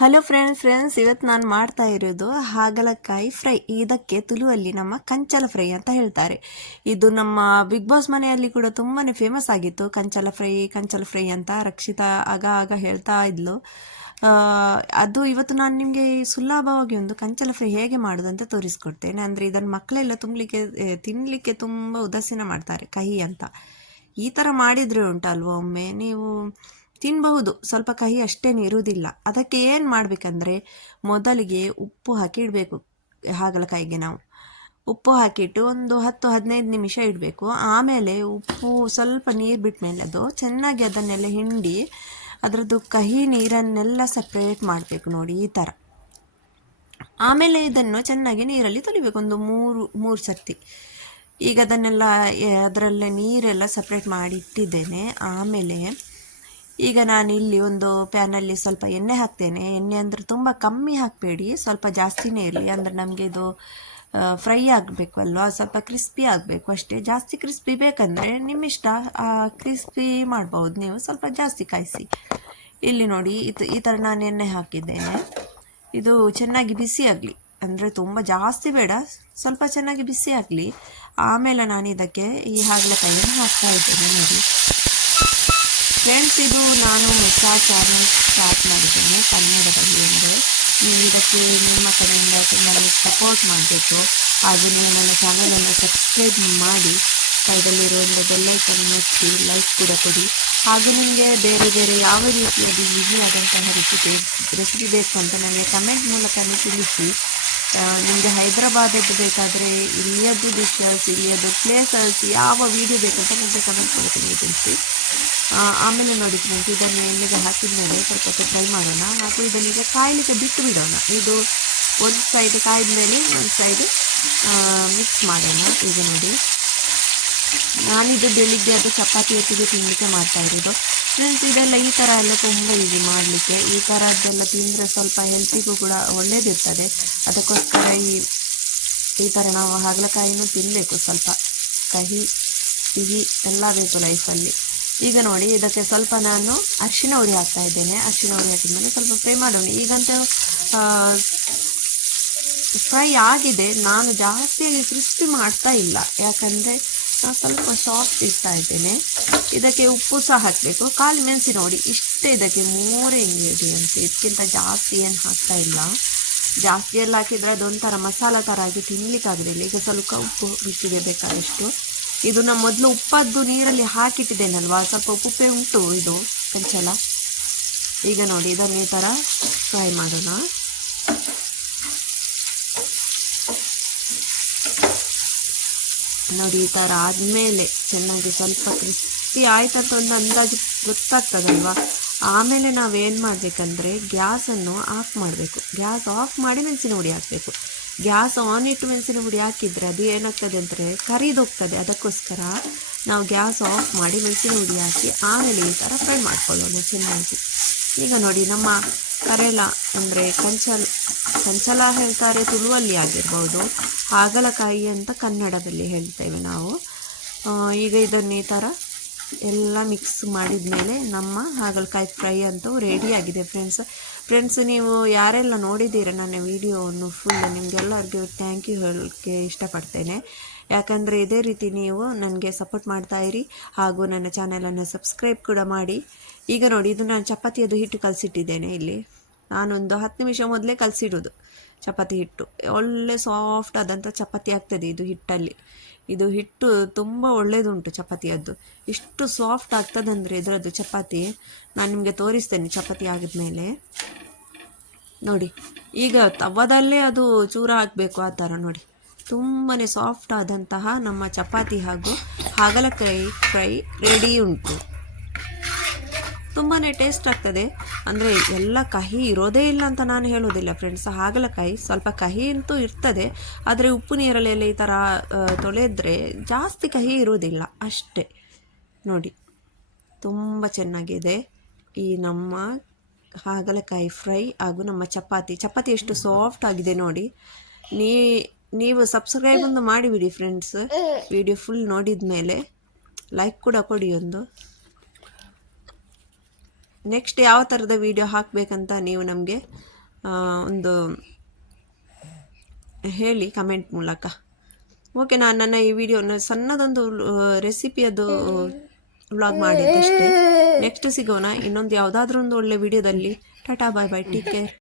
Hello friends ಇವತ್ತು ನಾನು ಮಾಡ್ತಾ ಇರೋದು ಹಾಗಲಕಾಯಿ ಫ್ರೈ. ಇದಕ್ಕೆ ತುಳುವಲ್ಲಿ ನಮ್ಮ ಕಂಚಲ ಫ್ರೈ ಅಂತ ಹೇಳ್ತಾರೆ. ಇದು ನಮ್ಮ ಬಿಗ್ ಬಾಸ್ ಮನೆಯಲ್ಲಿ ಕೂಡ ತುಂಬಾ ಫೇಮಸ್ ಆಗಿತ್ತು, ಕಂಚಲ ಫ್ರೈ ಅಂತ ರಕ್ಷಿತಾ ಆಗ ಹೇಳ್ತಾ ಇದ್ಲು. ಅದು ಇವತ್ತು ನಾನು ನಿಮಗೆ ಸುಲಭವಾಗಿ ಒಂದು ಕಂಚಲ ಫ್ರೈ ಹೇಗೆ ಮಾಡೋದು ಅಂತ ತೋರಿಸ್ಕೊಡ್ತೇನೆ. ಅಂದರೆ ಇದನ್ನು ಮಕ್ಕಳೆಲ್ಲ ತಿನ್ನಲಿಕ್ಕೆ ತುಂಬ ಉದಾಸೀನ ಮಾಡ್ತಾರೆ, ಕಹಿ ಅಂತ. ಈ ಥರ ಮಾಡಿದರೆ ಉಂಟಲ್ವ, ಒಮ್ಮೆ ನೀವು ತಿನ್ನಬಹುದು. ಸ್ವಲ್ಪ ಕಹಿ ಅಷ್ಟೇನು ಇರುವುದಿಲ್ಲ. ಅದಕ್ಕೆ ಏನು ಮಾಡಬೇಕಂದ್ರೆ, ಮೊದಲಿಗೆ ಉಪ್ಪು ಹಾಕಿ ಇಡಬೇಕು. ಹಾಗಲಕಾಯಿಗೆ ನಾವು ಉಪ್ಪು ಹಾಕಿಟ್ಟು ಒಂದು 10-15 ನಿಮಿಷ ಇಡಬೇಕು. ಆಮೇಲೆ ಉಪ್ಪು ಸ್ವಲ್ಪ ನೀರು ಬಿಟ್ಟ ಮೇಲೆ ಅದು ಚೆನ್ನಾಗಿ ಅದನ್ನೆಲ್ಲ ಹಿಂಡಿ ಅದರದ್ದು ಕಹಿ ನೀರನ್ನೆಲ್ಲ ಸಪ್ರೇಟ್ ಮಾಡಬೇಕು. ನೋಡಿ ಈ ಥರ. ಆಮೇಲೆ ಇದನ್ನು ಚೆನ್ನಾಗಿ ನೀರಲ್ಲಿ ತೊಳಿಬೇಕು, ಒಂದು ಮೂರು ಸರ್ತಿ. ಈಗ ಅದನ್ನೆಲ್ಲ ಅದರಲ್ಲೇ ನೀರೆಲ್ಲ ಸಪ್ರೇಟ್ ಮಾಡಿ ಇಟ್ಟಿದ್ದೇನೆ. ಆಮೇಲೆ ಈಗ ನಾನು ಇಲ್ಲಿ ಒಂದು ಪ್ಯಾನಲ್ಲಿ ಸ್ವಲ್ಪ ಎಣ್ಣೆ ಹಾಕ್ತೇನೆ. ಎಣ್ಣೆ ಅಂದರೆ ತುಂಬ ಕಮ್ಮಿ ಹಾಕಬೇಡಿ, ಸ್ವಲ್ಪ ಜಾಸ್ತಿನೇ ಇರಲಿ. ಅಂದರೆ ನಮಗೆ ಇದು ಫ್ರೈ ಆಗಬೇಕು ಅಲ್ವಾ, ಸ್ವಲ್ಪ ಕ್ರಿಸ್ಪಿ ಆಗಬೇಕು ಅಷ್ಟೇ. ಜಾಸ್ತಿ ಕ್ರಿಸ್ಪಿ ಬೇಕಂದರೆ ನಿಮ್ಮಿಷ್ಟ, ಕ್ರಿಸ್ಪಿ ಮಾಡ್ಬೋದು ನೀವು, ಸ್ವಲ್ಪ ಜಾಸ್ತಿ ಕಾಯಿಸಿ. ಇಲ್ಲಿ ನೋಡಿ ಈ ಥರ ನಾನು ಎಣ್ಣೆ ಹಾಕಿದ್ದೇನೆ. ಇದು ಚೆನ್ನಾಗಿ ಬಿಸಿ ಆಗಲಿ, ಅಂದರೆ ತುಂಬ ಜಾಸ್ತಿ ಬೇಡ, ಸ್ವಲ್ಪ ಚೆನ್ನಾಗಿ ಬಿಸಿ ಆಗಲಿ. ಆಮೇಲೆ ನಾನು ಇದಕ್ಕೆ ಈ ಹಾಗಲಕಾಯಿಯನ್ನು ಹಾಕ್ತಾ ಇದ್ದೇನೆ. ನೋಡಿ ಫ್ರೆಂಡ್ಸ್, ಇದು ನಾನು ಹೊಸ ಚಾನಲ್ ಸ್ಟಾರ್ಟ್ ಮಾಡಿದ್ದೇನೆ ಕನ್ನಡದಲ್ಲಿ. ಅಂದರೆ ನೀವು ಇದಕ್ಕೆ ನಿಮ್ಮ ಕಡೆಯಿಂದ ತುಂಬಾ ಸಪೋರ್ಟ್ ಮಾಡಬೇಕು. ಹಾಗೂ ನೀವು ನನ್ನ ಚಾನಲನ್ನು ಸಬ್ಸ್ಕ್ರೈಬ್ ಮಾಡಿ, ಕೈದಲ್ಲಿರುವ ಒಂದು ಬೆಲ್ಲೈಕನ್ ಒತ್ತಿ, ಲೈಕ್ ಕೂಡ ಕೊಡಿ. ಹಾಗೂ ನಿಮಗೆ ಬೇರೆ ಯಾವ ರೀತಿಯಾದ ಈಸಿ ಆದಂತಹ ರೆಸಿಪಿ ಬೇಕು ಅಂತ ನನಗೆ ಕಮೆಂಟ್ ಮೂಲಕ ತಿಳಿಸಿ. ನಿಮಗೆ ಹೈದರಾಬಾದದ್ದು ಬೇಕಾದರೆ ಇಲ್ಲಿಯದ್ದು ಡಿಶಸ್, ಇಲ್ಲಿಯದ್ದು ಪ್ಲೇಸಸ್, ಯಾವ ವಿಡಿಯೋ ಬೇಕಂತ ನನಗೆ ಕಮೆಂಟ್ ಮೂಲಕ ತಿಳಿಸಿ. ಆಮೇಲೆ ನೋಡಿ ಫ್ರೆಂಡ್ಸ್, ಇದನ್ನು ಎಣ್ಣೆಗೆ ಹಾಕಿದ ಮೇಲೆ ಸ್ವಲ್ಪ ಹೊತ್ತು ಫ್ರೈ ಮಾಡೋಣ. ಹಾಗೂ ಇದನ್ನೀಗ ಕಾಯಲಿಕ್ಕೆ ಬಿಟ್ಟು ಬಿಡೋಣ. ಇದು ಒಂದು ಸೈಡ್ ಕಾಯ್ದ ಮೇಲೆ ಒಂದು ಸೈಡ್ ಮಿಕ್ಸ್ ಮಾಡೋಣ. ಈಗ ನೋಡಿ, ನಾನಿದು ಬೆಳಿಗ್ಗೆ ಅದು ಚಪಾತಿ ಹೊತ್ತಿಗೆ ತಿನ್ನಲಿಕ್ಕೆ ಮಾಡ್ತಾ ಇರೋದು ಫ್ರೆಂಡ್ಸ್. ಇದೆಲ್ಲ ಈ ಥರ ಎಲ್ಲ ತುಂಬ ಈಸಿ ಮಾಡಲಿಕ್ಕೆ. ಈ ಥರದ್ದೆಲ್ಲ ತಿಂದರೆ ಸ್ವಲ್ಪ ಹೆಲ್ತಿಗೂ ಕೂಡ ಒಳ್ಳೇದಿರ್ತದೆ. ಅದಕ್ಕೋಸ್ಕರ ಈ ಥರ ನಾವು ಹಾಗಲಕಾಯಿನೂ ತಿನ್ನಬೇಕು. ಸ್ವಲ್ಪ ಕಹಿ ಸಿಹಿ ಎಲ್ಲ ಬೇಕು ಲೈಫಲ್ಲಿ. ಈಗ ನೋಡಿ, ಇದಕ್ಕೆ ಸ್ವಲ್ಪ ನಾನು ಅರಿಶಿನ ಹುಡಿ ಹಾಕ್ತಾ ಇದ್ದೇನೆ. ಅರಿಶಿನ ಹುಡಿ ಹಾಕಿದ್ಮೇಲೆ ಸ್ವಲ್ಪ ಫ್ರೈ ಮಾಡೋಣ. ಈಗಂತೂ ಫ್ರೈ ಆಗಿದೆ. ನಾನು ಜಾಸ್ತಿಯಾಗಿ ಕ್ರಿಸ್ಪಿ ಮಾಡ್ತಾ ಇಲ್ಲ, ಯಾಕಂದರೆ ನಾನು ಸ್ವಲ್ಪ ಸಾಫ್ಟ್ ಇಡ್ತಾ ಇದ್ದೇನೆ. ಇದಕ್ಕೆ ಉಪ್ಪು ಸಹ ಹಾಕಬೇಕು, ಕಾಳು ಮೆಣಸಿನ ಹುಡಿ, ಇಷ್ಟೇ. ಇದಕ್ಕೆ 3 ಇಂಗ್ರೀಡಿಯೆಂಟ್ಸ್, ಇದಕ್ಕಿಂತ ಜಾಸ್ತಿ ಏನು ಹಾಕ್ತಾ ಇಲ್ಲ. ಜಾಸ್ತಿ ಎಲ್ಲ ಹಾಕಿದರೆ ಅದೊಂಥರ ಮಸಾಲ ಥರ ಆಗಿ ತಿನ್ನಲಿಕ್ಕಾಗೋದಿಲ್ಲ. ಈಗ ಸ್ವಲ್ಪ ಉಪ್ಪು ರುಚಿಗೆ ಬೇಕಾದಷ್ಟು. ಇದು ನಾನು ಮೊದಲು ಉಪ್ಪದ್ದು ನೀರಲ್ಲಿ ಹಾಕಿಟ್ಟಿದ್ದೇನಲ್ವಾ, ಸ್ವಲ್ಪ ಉಪ್ಪೇ ಉಂಟು ಇದು ಕಂಚಲ. ಈಗ ನೋಡಿ, ಇದನ್ನು ಈ ಥರ ಫ್ರೈ ಮಾಡೋಣ. ನೋಡಿ, ಈ ಥರ ಆದಮೇಲೆ ಚೆನ್ನಾಗಿ ಸ್ವಲ್ಪ ಕ್ರಿಸ್ಪಿ ಆಯ್ತಂತ ಒಂದು ಅಂದಾಜು ಗೊತ್ತಾಗ್ತದಲ್ವ. ಆಮೇಲೆ ನಾವೇನು ಮಾಡಬೇಕಂದ್ರೆ, ಗ್ಯಾಸನ್ನು ಆಫ್ ಮಾಡಬೇಕು. ಗ್ಯಾಸ್ ಆಫ್ ಮಾಡಿ ಮೆಣಸಿನ ಹುಡಿ ಹಾಕಬೇಕು. ಗ್ಯಾಸ್ ಆನ್ ಇಟ್ಟು ಮೆಣಸಿನ ಹುಡಿ ಹಾಕಿದರೆ ಅದು ಏನಾಗ್ತದೆ ಅಂದರೆ ಕರಿದೋಗ್ತದೆ. ಅದಕ್ಕೋಸ್ಕರ ನಾವು ಗ್ಯಾಸ್ ಆಫ್ ಮಾಡಿ ಮೆಣಸಿನ ಹುಡಿ ಹಾಕಿ ಆಮೇಲೆ ಈ ಥರ ಫ್ರೈ ಮಾಡ್ಕೊಳ್ಳೋಣ ಚೆನ್ನಾಗಿ. ಈಗ ನೋಡಿ, ನಮ್ಮ ಕರೇಲ ಅಂದರೆ ಕಂಚಲ ಹೇಳ್ತಾರೆ ತುಳುವಲ್ಲಿ, ಆಗಿರ್ಬೋದು. ಹಾಗಲಕಾಯಿ ಅಂತ ಕನ್ನಡದಲ್ಲಿ ಹೇಳ್ತೇವೆ ನಾವು. ಈಗ ಇದನ್ನು ಈ ಥರ ಎಲ್ಲ ಮಿಕ್ಸ್ ಮಾಡಿದ ಮೇಲೆ ನಮ್ಮ ಹಾಗಲಕಾಯಿ ಫ್ರೈ ಅಂತೂ ರೆಡಿಯಾಗಿದೆ ಫ್ರೆಂಡ್ಸ್. ನೀವು ಯಾರೆಲ್ಲ ನೋಡಿದ್ದೀರ ನನ್ನ ವಿಡಿಯೋವನ್ನು ಫುಲ್, ನಿಮಗೆಲ್ಲರಿಗೂ ಥ್ಯಾಂಕ್ ಯು ಹೇಳೋಕ್ಕೆ ಇಷ್ಟಪಡ್ತೇನೆ. ಯಾಕಂದರೆ ಇದೇ ರೀತಿ ನೀವು ನನಗೆ ಸಪೋರ್ಟ್ ಮಾಡ್ತಾಯಿರಿ. ಹಾಗೂ ನನ್ನ ಚಾನಲನ್ನು ಸಬ್ಸ್ಕ್ರೈಬ್ ಕೂಡ ಮಾಡಿ. ಈಗ ನೋಡಿ, ಇದು ನಾನು ಚಪಾತಿಯದು ಹಿಟ್ಟು ಕಲಸಿಟ್ಟಿದ್ದೇನೆ. ಇಲ್ಲಿ ನಾನೊಂದು 10 ನಿಮಿಷ ಮೊದಲೇ ಕಲಸಿಡೋದು ಚಪಾತಿ ಹಿಟ್ಟು. ಒಳ್ಳೆ ಸಾಫ್ಟ್ ಆದಂಥ ಚಪಾತಿ ಆಗ್ತದೆ ಇದು ಹಿಟ್ಟಲ್ಲಿ. ಇದು ಹಿಟ್ಟು ತುಂಬ ಒಳ್ಳೆಯದುಂಟು ಚಪಾತಿಯದ್ದು. ಇಷ್ಟು ಸಾಫ್ಟ್ ಆಗ್ತದಂದರೆ ಇದರದ್ದು ಚಪಾತಿ, ನಾನು ನಿಮಗೆ ತೋರಿಸ್ತೇನೆ ಚಪಾತಿ ಆಗಿದ್ಮೇಲೆ. ನೋಡಿ, ಈಗ ತವದಲ್ಲೇ ಅದು ಚೂರ ಹಾಕಬೇಕು, ಆ ಥರ ನೋಡಿ. ತುಂಬಾ ಸಾಫ್ಟ್ ಆದಂತಹ ನಮ್ಮ ಚಪಾತಿ ಹಾಗೂ ಹಾಗಲಕಾಯಿ ಫ್ರೈ ರೆಡಿ ಉಂಟು. ತುಂಬಾ ಟೇಸ್ಟ್ ಆಗ್ತದೆ. ಅಂದರೆ ಎಲ್ಲ ಕಹಿ ಇರೋದೇ ಇಲ್ಲ ಅಂತ ನಾನು ಹೇಳೋದಿಲ್ಲ ಫ್ರೆಂಡ್ಸ್. ಹಾಗಲಕಾಯಿ ಸ್ವಲ್ಪ ಕಹಿ ಅಂತೂ ಇರ್ತದೆ, ಆದರೆ ಉಪ್ಪು ನೀರಲ್ಲೆಲ್ಲ ಈ ಥರ ತೊಳೆದ್ರೆ ಜಾಸ್ತಿ ಕಹಿ ಇರೋದಿಲ್ಲ ಅಷ್ಟೇ. ನೋಡಿ, ತುಂಬ ಚೆನ್ನಾಗಿದೆ ಈ ನಮ್ಮ ಹಾಗಲಕಾಯಿ ಫ್ರೈ ಹಾಗೂ ನಮ್ಮ ಚಪಾತಿ ಎಷ್ಟು ಸಾಫ್ಟ್ ಆಗಿದೆ ನೋಡಿ. ನೀವು ಸಬ್ಸ್ಕ್ರೈಬ್ ಒಂದು ಮಾಡಿಬಿಡಿ ಫ್ರೆಂಡ್ಸ್. ವಿಡಿಯೋ ಫುಲ್ ನೋಡಿದ ಮೇಲೆ ಲೈಕ್ ಕೂಡ ಕೊಡಿ ಒಂದು. ನೆಕ್ಸ್ಟ್ ಯಾವ ಥರದ ವಿಡಿಯೋ ಹಾಕಬೇಕಂತ ನೀವು ನಮಗೆ ಒಂದು ಹೇಳಿ ಕಮೆಂಟ್ ಮೂಲಕ. ಓಕೆ, ನಾನು ನನ್ನ ಈ ವಿಡಿಯೋನ ಸಣ್ಣದೊಂದು ರೆಸಿಪಿಯದು ವ್ಲಾಗ್ ಮಾಡಿದ್ದಷ್ಟೇ. ನೆಕ್ಸ್ಟ್ ಸಿಗೋಣ ಇನ್ನೊಂದು ಯಾವುದಾದ್ರೂ ಒಂದು ಒಳ್ಳೆ ವಿಡಿಯೋದಲ್ಲಿ. ಟಾಟಾ, ಬಾಯ್ ಬಾಯ್, ಟೇಕ್ ಕೇರ್.